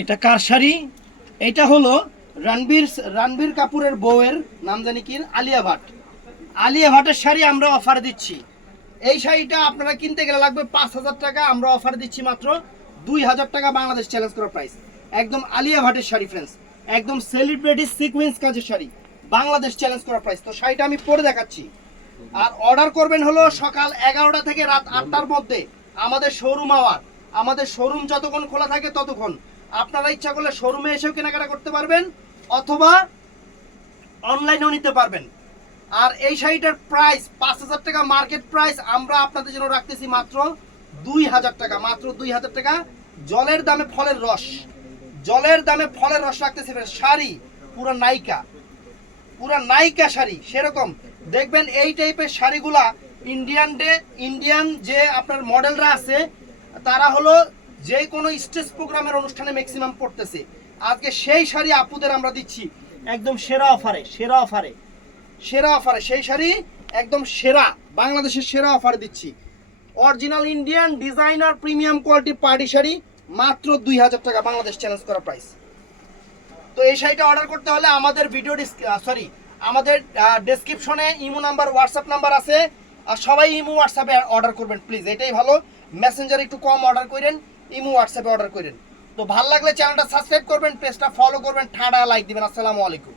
এটা কার শাড়ি? এটা হলো রণবীর কাপুরের বউয়ের নাম জানি কি, আলিয়া ভাট। আলিয়া ভাটের শাড়ি আমরা অফার দিচ্ছি। এই শাড়িটা আপনারা কিনতে গেলে লাগবে 5,000 টাকা, আমরা অফার দিচ্ছি মাত্র 2,000 টাকা, বাংলাদেশ চ্যালেঞ্জ করা প্রাইস। একদম আলিয়া ভাটের শাড়ি ফ্রেন্ডস, একদম সেলিব্রিটি সিকোয়েন্স কাজের শাড়ি, বাংলাদেশ চ্যালেঞ্জ করা প্রাইস। তো শাড়িটা আমি পরে দেখাচ্ছি। আর অর্ডার করবেন হলো সকাল 11টা থেকে রাত 8টার মধ্যে। আমাদের শোরুম আওয়ার, আমাদের শোরুম যতক্ষণ খোলা থাকে ততক্ষণ। আপনারা ইচ্ছা করলে শোরুমে এসেও কেনাকাটা করতে পারবেন, অথবা অনলাইনেও নিতে পারবেন। আর এই শাড়িটার প্রাইস 5,000 টাকা মার্কেট প্রাইস, আমরা আপনাদের জন্য রাখতেছি মাত্র 2,000 টাকা, মাত্র 2,000 টাকা। জলের দামে ফলের রস, জলের দামে ফলের রস রাখতেছি। শাড়ি পুরো নায়িকা, পুরো নায়িকা শাড়ি সেরকম দেখবেন। এই টাইপের শাড়িগুলা ইন্ডিয়ান যে আপনার মডেলরা আছে, তারা হলো যে কোনো স্টেজ প্রোগ্রামের অনুষ্ঠানে ম্যাক্সিমাম পড়তেছে। আজকে সেই শাড়ি আপুদের আমরা দিচ্ছি একদম সেরা অফারে, সেরা অফারে, সেরা অফারে। সেই শাড়ি একদম সেরা, বাংলাদেশের সেরা অফারে দিচ্ছি। Original Indian designer premium quality party sari, মাত্র 2,000 টাকা, বাংলাদেশ চ্যালেঞ্জ করা প্রাইস। তো এই শাড়িটা অর্ডার করতে হলে আমাদের আমাদের ডেসক্রিপশনে ইমো নাম্বার, হোয়াটসঅ্যাপ নাম্বার আছে। আর সবাই ইমো হোয়াটসঅ্যাপে অর্ডার করবেন প্লিজ, এটাই ভালো। মেসেঞ্জারে একটু কম অর্ডার করেন, ইমো হোয়াটসঅ্যাপে অর্ডার করেন। তো ভালো লাগলে চ্যানেলটা সাবস্ক্রাইব করবেন, পেজটা ফলো করবেন, ঠাডা লাইক দিবেন। আসসালামু আলাইকুম।